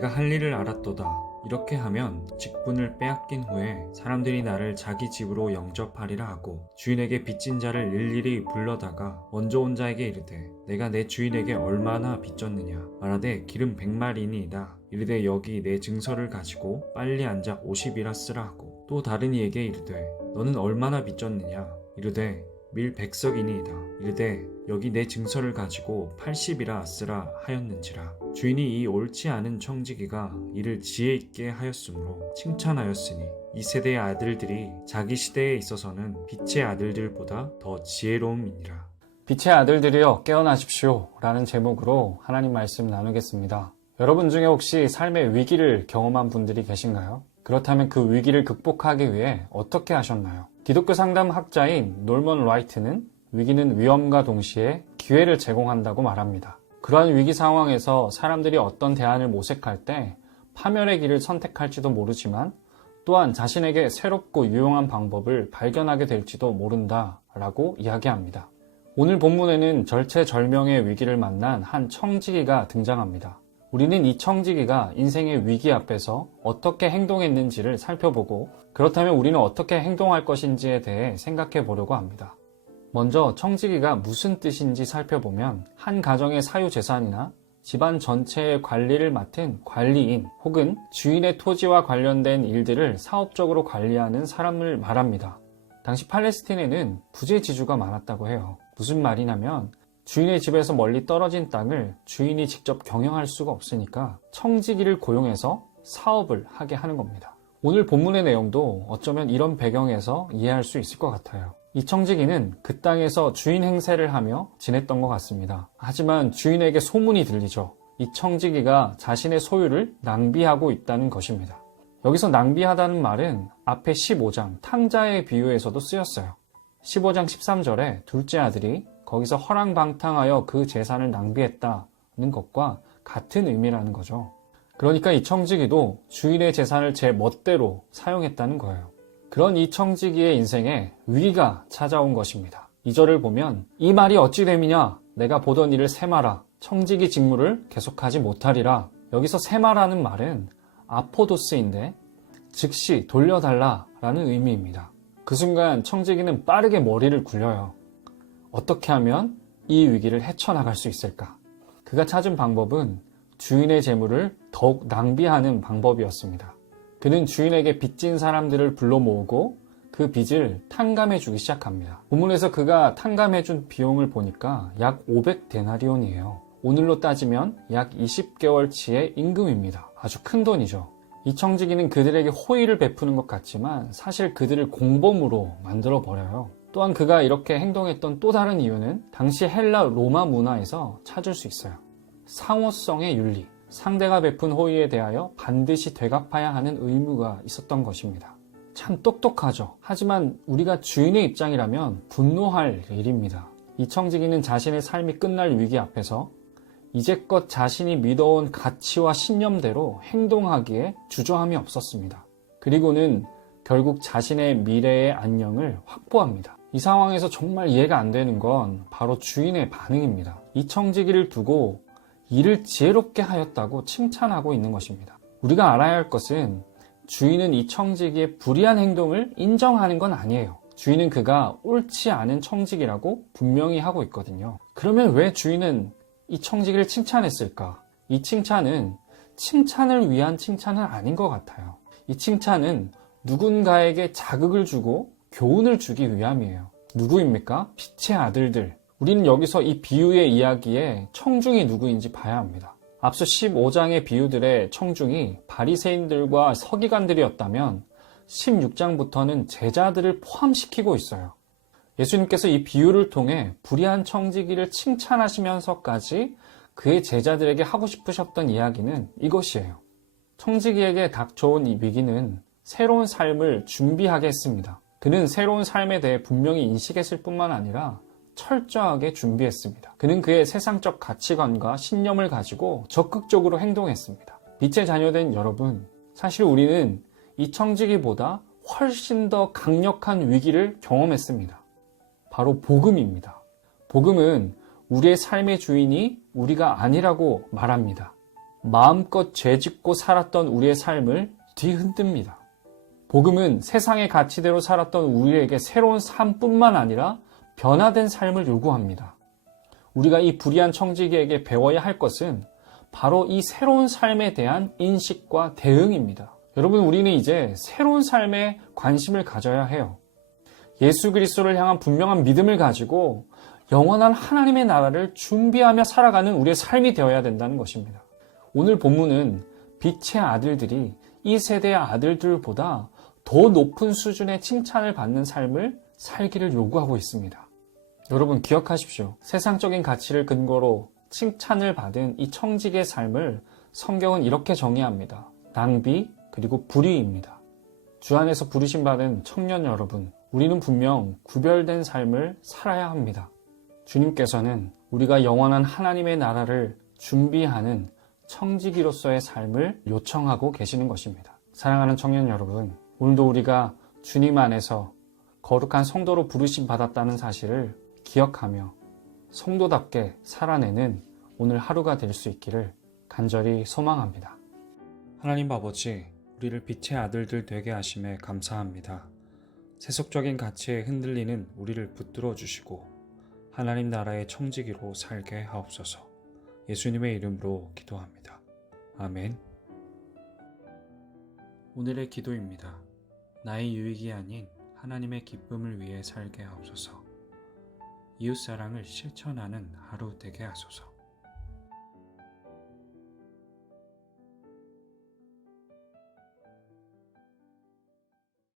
내가 할 일을 알았도다. 이렇게 하면 직분을 빼앗긴 후에 사람들이 나를 자기 집으로 영접하리라 하고 주인에게 빚진 자를 일일이 불러다가 먼저 온 자에게 이르되 내가 내 주인에게 얼마나 빚졌느냐 말하되 기름 100마리니이다. 이르되 여기 내 증서를 가지고 빨리 앉아 50이라 쓰라 하고 또 다른 이에게 이르되 너는 얼마나 빚졌느냐 이르되 밀 100석이니이다. 이르되 여기 내 증서를 가지고 80이라 쓰라 하였는지라. 주인이 이 옳지 않은 청지기가 이를 지혜 있게 하였으므로 칭찬하였으니 이 세대의 아들들이 자기 시대에 있어서는 빛의 아들들보다 더 지혜로움이니라. 빛의 아들들이여 깨어나십시오 라는 제목으로 하나님 말씀 나누겠습니다. 여러분 중에 혹시 삶의 위기를 경험한 분들이 계신가요? 그렇다면 그 위기를 극복하기 위해 어떻게 하셨나요? 기독교 상담 학자인 놀먼 라이트는 위기는 위험과 동시에 기회를 제공한다고 말합니다. 그러한 위기 상황에서 사람들이 어떤 대안을 모색할 때 파멸의 길을 선택할지도 모르지만 또한 자신에게 새롭고 유용한 방법을 발견하게 될지도 모른다라고 이야기합니다. 오늘 본문에는 절체절명의 위기를 만난 한 청지기가 등장합니다. 우리는 이 청지기가 인생의 위기 앞에서 어떻게 행동했는지를 살펴보고 그렇다면 우리는 어떻게 행동할 것인지에 대해 생각해 보려고 합니다. 먼저 청지기가 무슨 뜻인지 살펴보면 한 가정의 사유재산이나 집안 전체의 관리를 맡은 관리인 혹은 주인의 토지와 관련된 일들을 사업적으로 관리하는 사람을 말합니다. 당시 팔레스틴에는 부재지주가 많았다고 해요. 무슨 말이냐면 주인의 집에서 멀리 떨어진 땅을 주인이 직접 경영할 수가 없으니까 청지기를 고용해서 사업을 하게 하는 겁니다. 오늘 본문의 내용도 어쩌면 이런 배경에서 이해할 수 있을 것 같아요. 이 청지기는 그 땅에서 주인 행세를 하며 지냈던 것 같습니다. 하지만 주인에게 소문이 들리죠. 이 청지기가 자신의 소유를 낭비하고 있다는 것입니다. 여기서 낭비하다는 말은 앞에 15장 탕자의 비유에서도 쓰였어요. 15장 13절에 둘째 아들이 거기서 허랑방탕하여 그 재산을 낭비했다는 것과 같은 의미라는 거죠. 그러니까 이 청지기도 주인의 재산을 제 멋대로 사용했다는 거예요. 그런 이 청지기의 인생에 위기가 찾아온 것입니다. 2절을 보면 이 말이 어찌 됨이냐 내가 보던 일을 세마라 청지기 직무를 계속하지 못하리라. 여기서 세마라는 말은 아포도스인데 즉시 돌려달라 라는 의미입니다. 그 순간 청지기는 빠르게 머리를 굴려요. 어떻게 하면 이 위기를 헤쳐나갈 수 있을까? 그가 찾은 방법은 주인의 재물을 더욱 낭비하는 방법이었습니다. 그는 주인에게 빚진 사람들을 불러 모으고 그 빚을 탕감해주기 시작합니다. 본문에서 그가 탕감해준 비용을 보니까 약 500데나리온이에요. 오늘로 따지면 약 20개월치의 임금입니다. 아주 큰 돈이죠. 이 청지기는 그들에게 호의를 베푸는 것 같지만 사실 그들을 공범으로 만들어버려요. 또한 그가 이렇게 행동했던 또 다른 이유는 당시 헬라 로마 문화에서 찾을 수 있어요. 상호성의 윤리, 상대가 베푼 호의에 대하여 반드시 되갚아야 하는 의무가 있었던 것입니다. 참 똑똑하죠. 하지만 우리가 주인의 입장이라면 분노할 일입니다. 이 청지기는 자신의 삶이 끝날 위기 앞에서 이제껏 자신이 믿어온 가치와 신념대로 행동하기에 주저함이 없었습니다. 그리고는 결국 자신의 미래의 안녕을 확보합니다. 이 상황에서 정말 이해가 안 되는 건 바로 주인의 반응입니다. 이 청지기를 두고 일을 지혜롭게 하였다고 칭찬하고 있는 것입니다. 우리가 알아야 할 것은 주인은 이 청지기의 불의한 행동을 인정하는 건 아니에요. 주인은 그가 옳지 않은 청지기라고 분명히 하고 있거든요. 그러면 왜 주인은 이 청지기를 칭찬했을까? 이 칭찬은 칭찬을 위한 칭찬은 아닌 것 같아요. 이 칭찬은 누군가에게 자극을 주고 교훈을 주기 위함이에요. 누구입니까? 빛의 아들들. 우리는 여기서 이 비유의 이야기에 청중이 누구인지 봐야 합니다. 앞서 15장의 비유들의 청중이 바리새인들과 서기관들이었다면 16장부터는 제자들을 포함시키고 있어요. 예수님께서 이 비유를 통해 불의한 청지기를 칭찬하시면서까지 그의 제자들에게 하고 싶으셨던 이야기는 이것이에요. 청지기에게 닥쳐온 이 위기는 새로운 삶을 준비하게 했습니다. 그는 새로운 삶에 대해 분명히 인식했을 뿐만 아니라 철저하게 준비했습니다. 그는 그의 세상적 가치관과 신념을 가지고 적극적으로 행동했습니다. 빛의 자녀된 여러분, 사실 우리는 이 청지기보다 훨씬 더 강력한 위기를 경험했습니다. 바로 복음입니다. 복음은 우리의 삶의 주인이 우리가 아니라고 말합니다. 마음껏 죄짓고 살았던 우리의 삶을 뒤흔듭니다. 복음은 세상의 가치대로 살았던 우리에게 새로운 삶뿐만 아니라 변화된 삶을 요구합니다. 우리가 이 불의한 청지기에게 배워야 할 것은 바로 이 새로운 삶에 대한 인식과 대응입니다. 여러분, 우리는 이제 새로운 삶에 관심을 가져야 해요. 예수 그리스도를 향한 분명한 믿음을 가지고 영원한 하나님의 나라를 준비하며 살아가는 우리의 삶이 되어야 된다는 것입니다. 오늘 본문은 빛의 아들들이 이 세대의 아들들보다 더 높은 수준의 칭찬을 받는 삶을 살기를 요구하고 있습니다. 여러분, 기억하십시오. 세상적인 가치를 근거로 칭찬을 받은 이 청지기의 삶을 성경은 이렇게 정의합니다. 낭비 그리고 불의입니다. 주 안에서 부르심 받은 청년 여러분, 우리는 분명 구별된 삶을 살아야 합니다. 주님께서는 우리가 영원한 하나님의 나라를 준비하는 청지기로서의 삶을 요청하고 계시는 것입니다. 사랑하는 청년 여러분, 오늘도 우리가 주님 안에서 거룩한 성도로 부르심 받았다는 사실을 기억하며 성도답게 살아내는 오늘 하루가 될 수 있기를 간절히 소망합니다. 하나님 아버지, 우리를 빛의 아들들 되게 하심에 감사합니다. 세속적인 가치에 흔들리는 우리를 붙들어 주시고 하나님 나라의 청지기로 살게 하옵소서. 예수님의 이름으로 기도합니다. 아멘. 오늘의 기도입니다. 나의 유익이 아닌 하나님의 기쁨을 위해 살게 하옵소서. 이웃사랑을 실천하는 하루 되게 하소서.